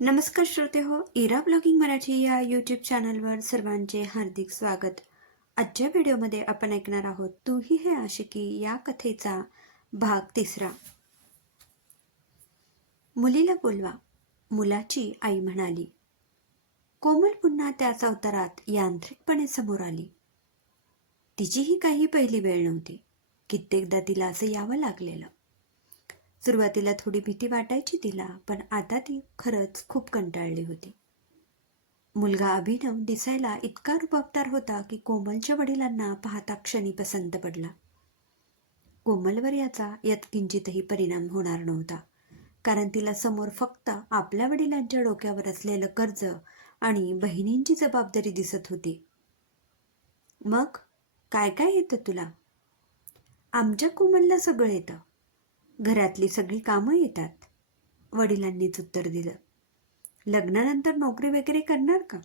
नमस्कार श्रोते हो इरा ब्लॉगिंग मराठी या यूट्यूब चॅनलवर सर्वांचे हार्दिक स्वागत. आजच्या व्हिडिओमध्ये आपण ऐकणार आहोत तूही हे आशिकी या कथेचा भाग तिसरा. मुलीला बोलवा मुलाची आई म्हणाली. कोमल पुन्हा त्याच अवतारात यांत्रिकपणे समोर आली. तिचीही काही पहिली वेळ नव्हती. कित्येकदा तिला असं यावं लागलेलं. सुरुवातीला थोडी भीती वाटायची तिला पण आता ती खरंच खूप कंटाळली होती. मुलगा अभिनव दिसायला इतका रुबाबदार होता की कोमलच्या वडिलांना पाहता क्षणी पसंत पडला. कोमलवर याचा यात किंचितही परिणाम होणार नव्हता कारण तिला समोर फक्त आपल्या वडिलांच्या डोक्यावर असलेलं कर्ज आणि बहिणींची जबाबदारी दिसत होती. मग काय काय येतं तुला? आमच्या कोमलला सगळं येतं. घरातली सगळी कामं येतात. वडिलांनीच उत्तर दिलं. लग्नानंतर नोकरी वगैरे करणार का?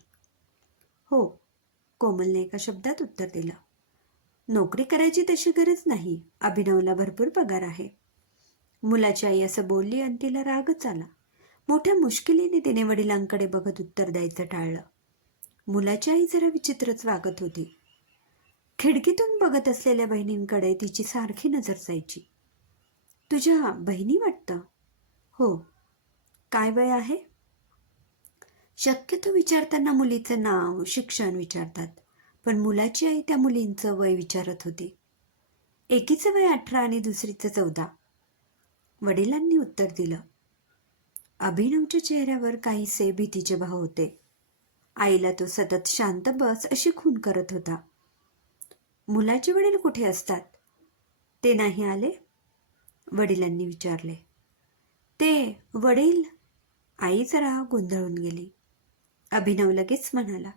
हो कोमलने एका शब्दात उत्तर दिलं. नोकरी करायची तशी गरज नाही. अभिनवला भरपूर पगार आहे. मुलाची आई असं बोलली आणि तिला रागच आला. मोठ्या मुश्किलीने तिने वडिलांकडे बघत उत्तर द्यायचं टाळलं. मुलाची आई जरा विचित्रच वागत होती. खिडकीतून बघत असलेल्या बहिणींकडे तिची सारखी नजर जायची. तुझ्या बहिणी वाटतं? हो. काय वय आहे? शक्यतो विचारताना मुलीचं नाव शिक्षण विचारतात. पण मुलाची आई त्या मुलींचं वय विचारत होती. एकीचं वय अठरा आणि दुसरीचं चौदा. वडिलांनी उत्तर दिलं. अभिनवच्या चेहऱ्यावर काहीसे भीतीचे भाव होते. आईला तो सतत शांत बस अशी खून करत होता. मुलाचे वडील कुठे असतात? ते नाही आले? वडिलांनी विचारले ते वडील? आई जरा गोंधळून गेली. अभिनव लगेच म्हणाला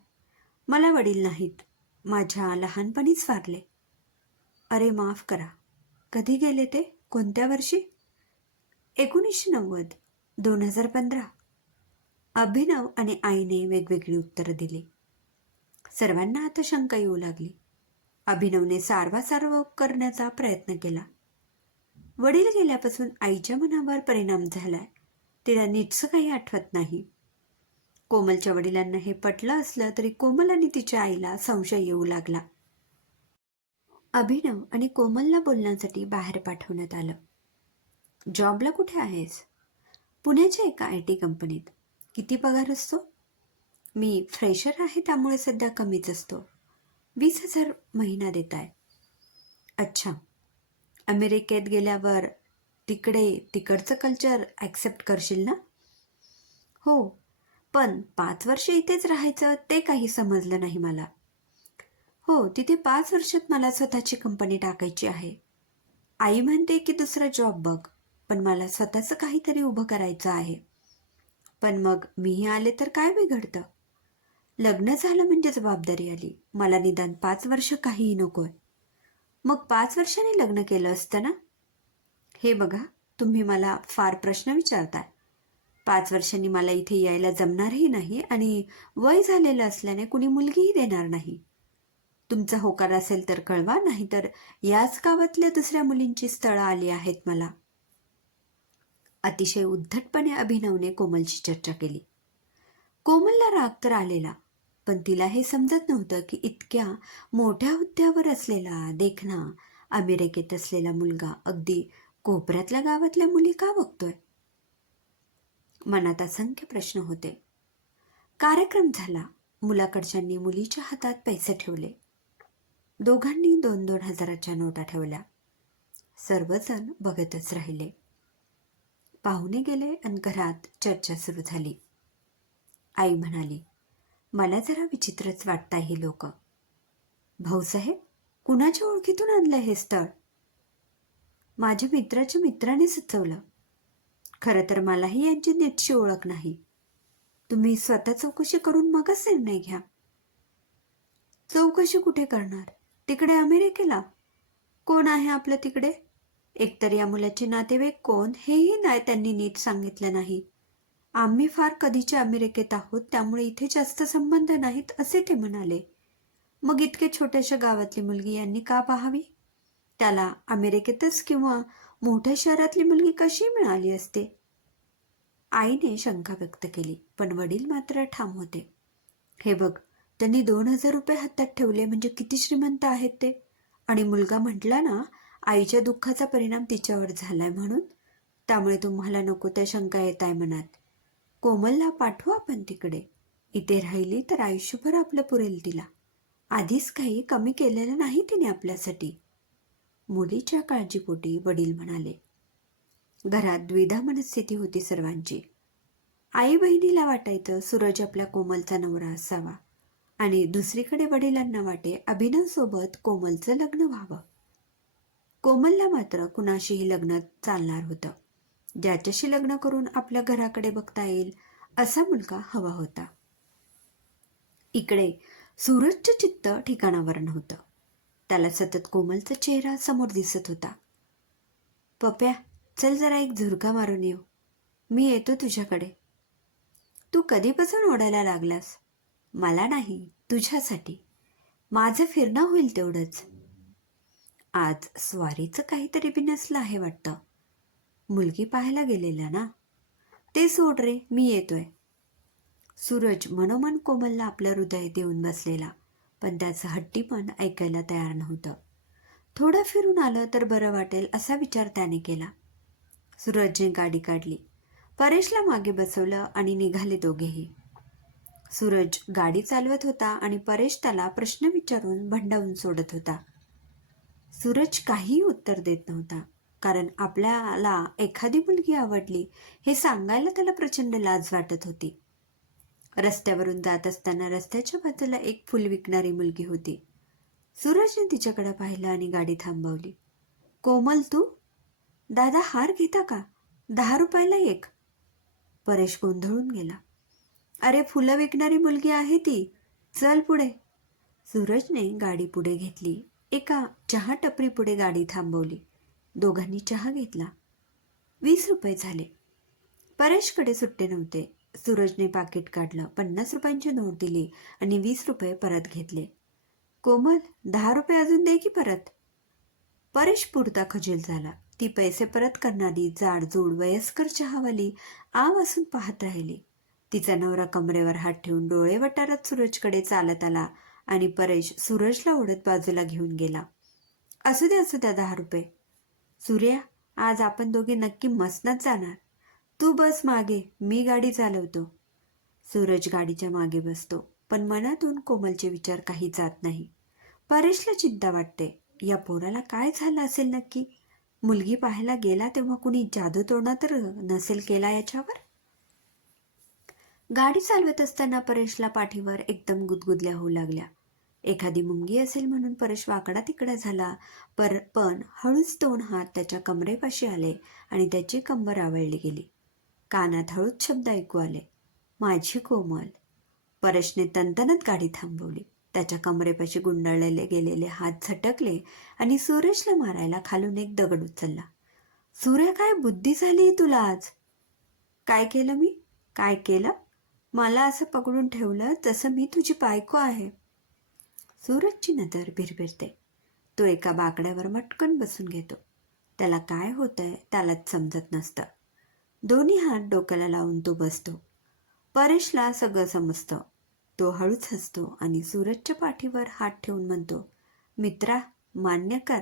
मला वडील नाहीत. माझ्या लहानपणीच वारले. अरे माफ करा. कधी गेले ते? कोणत्या वर्षी? एकोणीसशे नव्वद. दोन हजार पंधरा. अभिनव आणि आईने वेगवेगळी उत्तरं दिली. सर्वांना आता शंका येऊ लागली. अभिनवने सारवासार्व करण्याचा प्रयत्न केला. वडील गेल्यापासून आईच्या मनावर परिणाम झालाय. तिला नीटसं काही आठवत नाही. कोमलच्या वडिलांना हे पटलं असलं तरी कोमल आणि तिच्या आईला संशय येऊ लागला. अभिनव आणि कोमलला बोलण्यासाठी बाहेर पाठवण्यात आलं. जॉबला कुठे आहेस? पुण्याच्या एका आय टी कंपनीत. किती पगार असतो? मी फ्रेशर आहे त्यामुळे सध्या कमीच असतो. वीस हजार महिना देत आहे अच्छा. अमेरिकेत गेल्यावर तिकडे तिकडचं कल्चर ॲक्सेप्ट करशील ना? हो पण पाच वर्ष इथेच राहायचं ते काही समजलं नाही मला. हो तिथे पाच वर्षात मला स्वतःची कंपनी टाकायची आहे. आई म्हणते की दुसरा जॉब बघ पण मला स्वतःचं काहीतरी उभं करायचं आहे. पण मग मीही आले तर काय बिघडतं? लग्न झालं म्हणजे जबाबदारी आली. मला निदान पाच वर्ष काहीही नकोय. मग पाच वर्षांनी लग्न केलं असतं ना? हे बघा तुम्ही मला फार प्रश्न विचारताय. पाच वर्षांनी मला इथे यायला जमणारही नाही आणि वय झालेलं असल्याने कुणी मुलगीही देणार नाही. तुमचा होकार असेल तर कळवा नाही तर याच गावातल्या दुसऱ्या मुलींची स्थळं आली आहेत मला. अतिशय उद्धटपणे अभिनवने कोमलची चर्चा केली. कोमलला राग तर आलेला. पण तिला हे समजत नव्हतं की इतक्या मोठ्या हुद्द्यावर असलेला देखना अमेरिकेत असलेला मुलगा अगदी कोपऱ्यातल्या गावातल्या मुली का बघतोय? मनात असंख्य प्रश्न होते. कार्यक्रम झाला. मुलाकडच्यांनी मुलीच्या हातात पैसे ठेवले. दोघांनी दोन दोन हजाराच्या नोटा ठेवल्या. सर्वजण बघतच राहिले. पाहुणे गेले आणि घरात चर्चा सुरू झाली. आई म्हणाली मला जरा विचित्रच वाटतं हे लोक. भाऊसाहेब कुणाच्या ओळखीतून आणलं हे स्थळ? माझ्या मित्राच्या मित्राने सुचवलं. खरं तर मलाही यांची नीटशी ओळख नाही. तुम्ही स्वतः चौकशी करून मगच निर्णय घ्या. चौकशी कुठे करणार? तिकडे अमेरिकेला? कोण आहे आपलं तिकडे? एकतर या मुलाचे नातेवाईक कोण? हेही नाही त्यांनी नीट सांगितलं नाही. आम्ही फार कधीच्या अमेरिकेत आहोत त्यामुळे इथे जास्त संबंध नाहीत असे ते म्हणाले. मग इतके छोट्याशा गावातली मुलगी यांनी का पाहावी? त्याला अमेरिकेतच किंवा मोठ्या शहरातली मुलगी कशी मिळाली असते? आईने शंका व्यक्त केली पण वडील मात्र ठाम होते. हे बघ त्यांनी दोन हजार रुपये हातात ठेवले म्हणजे किती श्रीमंत आहेत ते? आणि मुलगा म्हटला ना आईच्या दुःखाचा परिणाम तिच्यावर झालाय म्हणून? त्यामुळे तुम्हाला नको त्या शंका येत आहे मनात. कोमलला पाठवू आपण तिकडे. इथे राहिली तर आयुष्यभर आपलं पुरेल तिला. आधीच काही कमी केलेलं नाही तिने आपल्यासाठी. मुलीच्या काळजीपोटी वडील म्हणाले घरात द्विधा मनस्थिती होती सर्वांची. आई बहिणीला वाटायचं सूरज आपल्या कोमलचा नवरा असावा आणि दुसरीकडे वडिलांना वाटे अभिनवसोबत कोमलचं लग्न व्हावं. कोमलला मात्र कुणाशीही लग्नात चालणार होतं. ज्याच्याशी लग्न करून आपल्या घराकडे बघता येईल असा मुलगा हवा होता. इकडे सूरजचं चित्त ठिकाणावर नव्हतं त्याला सतत कोमलचा चेहरा समोर दिसत होता. पप्या चल जरा एक झुरका मारून येऊ. मी येतो तुझ्याकडे. तू कधीपासून ओढायला लागलास? मला नाही तुझ्यासाठी. माझं फिरणं होईल तेवढंच. आज स्वारीचं काहीतरी बी नसलं आहे वाटतं. मुलगी पाहायला गेलेला ना? ते सोड रे मी येतोय. सूरज मनोमन कोमलला आपल्या हृदय देऊन बसलेला पण त्याचं हट्टीपण ऐकायला तयार नव्हतं. थोडं फिरून आलं तर बरं वाटेल असा विचार त्याने केला. सूरजने गाडी काढली. परेशला मागे बसवलं आणि निघाले दोघेही. सूरज गाडी चालवत होता आणि परेश त्याला प्रश्न विचारून भंडावून सोडत होता. सूरज काहीही उत्तर देत नव्हता. कारण आपल्याला एखादी मुलगी आवडली हे सांगायला त्याला प्रचंड लाज वाटत होती. रस्त्यावरून जात असताना रस्त्याच्या बाजूला एक फुल विकणारी मुलगी होती. सूरजने तिच्याकडे पाहिलं आणि गाडी थांबवली. कोमल तू? दादा हार घेता का? दहा रुपयाला एक. परेश गोंधळून गेला. अरे फुलं विकणारी मुलगी आहे ती. चल पुढे. सूरजने गाडी पुढे घेतली. एका चहा टपरी पुढे गाडी थांबवली. दोघांनी चहा घेतला. वीस रुपये झाले. परेशकडे सुट्टे नव्हते. सूरजने पाकिट काढलं पन्नास रुपयांची नोट दिली आणि वीस रुपये परत घेतले. कोमल दहा रुपये अजून दे की परत? परेश पुरता खजील झाला. ती पैसे परत करणारी जाडजूड वयस्कर चहावाली आव असून पाहत राहिली. तिचा नवरा कमरेवर हात ठेवून डोळे वटारात सूरजकडे चालत आला आणि परेश सूरजला ओढत बाजूला घेऊन गेला. असू द्या असू द्या दहा रुपये. सूर्या आज आपण दोघे नक्की मस्तच जाणार. तू बस मागे मी गाडी चालवतो. सूरज गाडीच्या मागे बसतो पण मनातून कोमलचे विचार काही जात नाही. परेशला चिंता वाटते या पोराला काय झालं असेल नक्की? मुलगी पाहायला गेला तेव्हा कुणी जादू तोडा तर नसेल केला याच्यावर? गाडी चालवत असताना परेशला पाठीवर एकदम गुदगुदल्या होऊ लागल्या. एखादी मुंगी असेल म्हणून परश वाकडा तिकडा झाला. पर पण हळूच दोन हात त्याच्या कमरेपाशी आले आणि त्याची कंबर आवळली गेली. कानात हळूच शब्द ऐकू आले. माझी कोमल. परशने तनतनत गाडी थांबवली. त्याच्या कमरेपाशी गुंडाळलेले गेलेले हात झटकले आणि सूरजला मारायला खालून एक दगड उचलला. सूर्या काय बुद्धी झाली तुला आज काय केलं मी? काय केलं? मला असं पकडून ठेवलं जसं मी तुझी बायको आहे. सूरजची नजर भिरभिरते तो एका बाकड्यावर मटकन बसून घेतो. त्याला काय होतंय त्यालाच समजत नसतं. दोन्ही हात डोक्याला लावून तो बसतो. परेशला सगळं समजतं. तो हळूच हसतो आणि सूरजच्या पाठीवर हात ठेवून म्हणतो मित्रा मान्य कर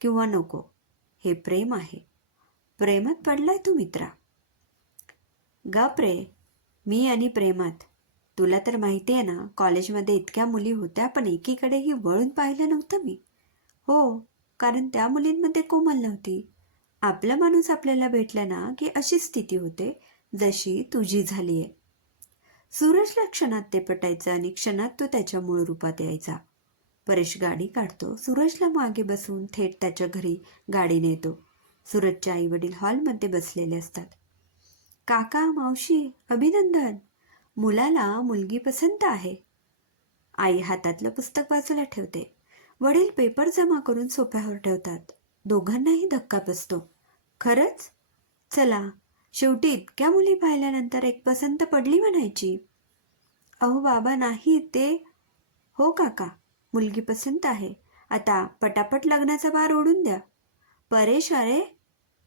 किंवा नको हे प्रेम आहे. प्रेमात पडलाय तू मित्रा. गप रे मी आणि प्रेमात तुला तर माहिती आहे ना कॉलेजमध्ये इतक्या मुली होत्या पण एकीकडेही वळून पाहिलं नव्हतं मी. हो कारण त्या मुलींमध्ये कोमल नव्हती. आपला माणूस आपल्याला भेटला ना की अशी स्थिती होते जशी तुझी झाली आहे. सूरजला क्षणात ते पटायचं आणि क्षणात तो त्याच्या मूळ रूपात यायचा. परेश गाडी काढतो सूरजला मागे बसवून थेट त्याच्या घरी गाडी नेतो. सूरजच्या आई वडील हॉलमध्ये बसलेले असतात. काका मावशी अभिनंदन! मुलाला मुलगी पसंत आहे. आई हातातलं पुस्तक बाजूला ठेवते. वडील पेपर जमा करून सोफ्यावर ठेवतात. दोघांनाही धक्का बसतो. खरंच? चला शेवटी इतक्या मुली पाहिल्यानंतर एक पसंत पडली म्हणायची. अहो बाबा नाही ते. हो काका मुलगी पसंत आहे. आता पटापट लग्नाचा भार ओढून द्या. परेश अरे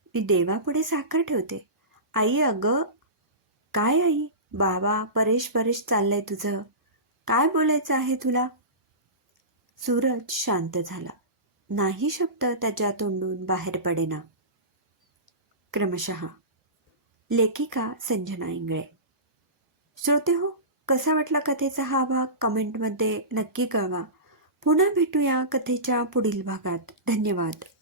मी देवापुढे साखर ठेवते. आई अगं काय आई? बाबा परेश परेश चाललंय तुझं. काय बोलायचं आहे तुला? सूरज शांत झाला. नाही शब्द त्याच्या तोंडून बाहेर पडेना. क्रमशः लेखिका संजना इंगळे. श्रोते हो कसा वाटला कथेचा हा भाग? कमेंटमध्ये नक्की कळवा. पुन्हा भेटूया कथेच्या पुढील भागात. धन्यवाद.